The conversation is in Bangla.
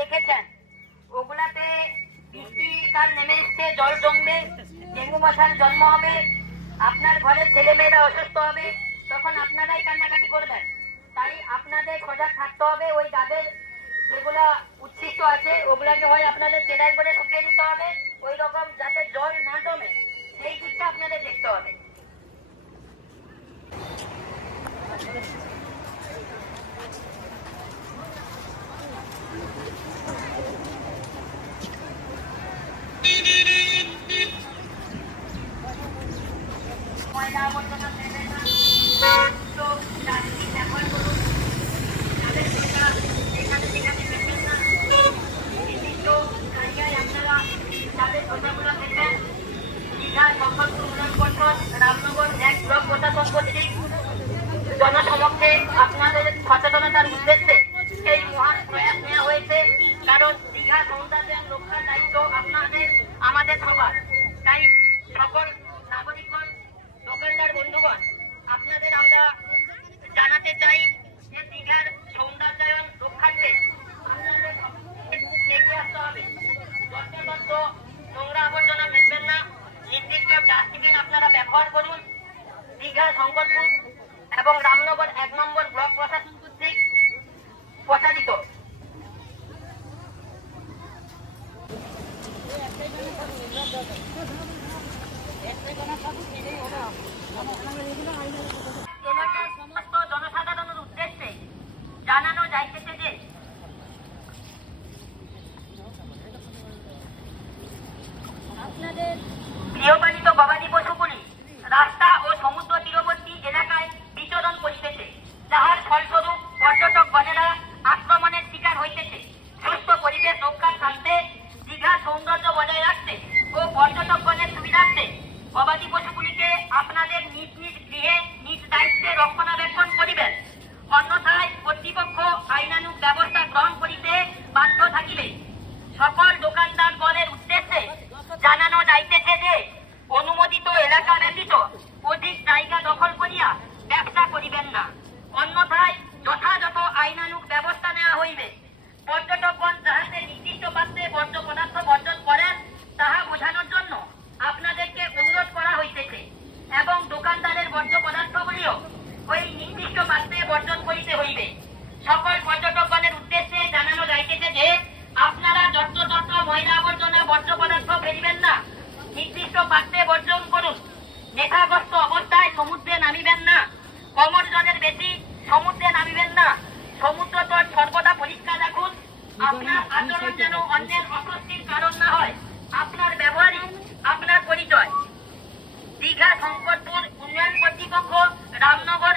রেখেছেন ওগুলাতে বৃষ্টিকাল নেমে এসছে, জল জমবে, ডেঙ্গু মশার জন্ম হবে, আপনার ঘরের ছেলে মেয়েরা অসুস্থ হবে, তখন আপনারাই কান্নাকাটি করবেন। তাই আপনাদের সজাগ থাকতে হবে, ওই ডাবের যেগুলা উচ্ছিষ্ট আছে, ওগুলাকে হয় আপনাদের চেরাই করে শুকিয়ে দিতে হবে, ওই রকম যাতে জল না জমে, সেই দিকটা আপনাদের দেখতে হবে ময়লা আবর্জনা ফেলবেন না তো ডাস্টবিন ব্যবহার করুন যাদের সেটা যেখানে সেখানে ফেলবেন না নির্দিষ্ট জায়গায় আপনারা যাদের সোজাগুলো ফেলবেন দীঘা সম্পর্ক উন্নয়ন পর্ষদ রামনগর এক ব্লক প্রশাসন কর্তৃক জনসমক্ষে আপনাদের সচেতনতার উদ্দেশ্যে আমাদের সবার তাই সকল নাগরিকগণ, দোকানদার বন্ধুগণ, আপনাদের আমরা জানাতে চাই যে দীঘার সৌন্দর্যায়ন রক্ষার্থে আপনাদের হবে। যত্রতত্র নোংরা আবর্জনা ফেলবেন না। নির্দিষ্ট ডাস্টবিন আপনারা ব্যবহার করুন। দীঘা শঙ্করপুর এবং রামনগর এক নম্বর ব্লক প্রশাসন কর্তৃক প্রচারিত। গৃহপালিত গবাদি পশুগুলি রাস্তা ও সমুদ্র তীরবর্তী এলাকায় বিচরণ করিতেছে, যাহার ফলস্বরূপ পর্যটক গণেরা আক্রমণের শিকার হইতেছে। সুস্থ পরিবেশ রক্ষার স্বার্থে সৌন্দর্য বজায় রাখতে ও পর্যটকগণের সুবিধার্থে গবাদি পশুগুলিকে আপনাদের নিজ নিজ গৃহে, নিজ দায়িত্বে রক্ষণাবেক্ষণ করিবেন। অন্যথায় কর্তৃপক্ষ আইনানুগ ব্যবস্থা গ্রহণ করিতে বাধ্য থাকিবে। সকল দোকানদার গণের উদ্দেশ্যে জানানো যাইতেছে যে অনুমোদিত এলাকা ব্যতীত অধিক জায়গা দখল করিয়া ব্যবসা করিবেন না অন্যথায় যথাযথ আইনানুগ ব্যবস্থা নেওয়া হইবে পর্যটকগণ যাহাতে নির্দিষ্ট পাত্রে বর্জ্য পদার্থ বর্জন করেন তাহা বোঝানোর জন্য আপনাদেরকে অনুরোধ করা হইতেছে এবং দোকানদারের বর্জ্য পদার্থগুলিও ওই নির্দিষ্ট পাত্রে বর্জন করিতে হইবে সকল পর্যটকগণের উদ্দেশ্যে জানানো যাইতেছে যে আপনারা যত্রতত্র ময়লা আবর্জনা বর্জ্য পদার্থ ফেলিবেন না নির্দিষ্ট পাত্রে বর্জন করুন নেশাগ্রস্ত অবস্থায় সমুদ্রে নামিবেন না। কমর জলের বেশি সমুদ্রে নামিবেন না। সমুদ্র তো সর্বদা পরিষ্কার রাখুন। আপনার আচরণ যেন অন্যের অস্বস্তির কারণ না হয়। আপনার ব্যবহারই আপনার পরিচয়। দীঘা শঙ্করপুর উন্নয়ন কর্তৃপক্ষ রামনগর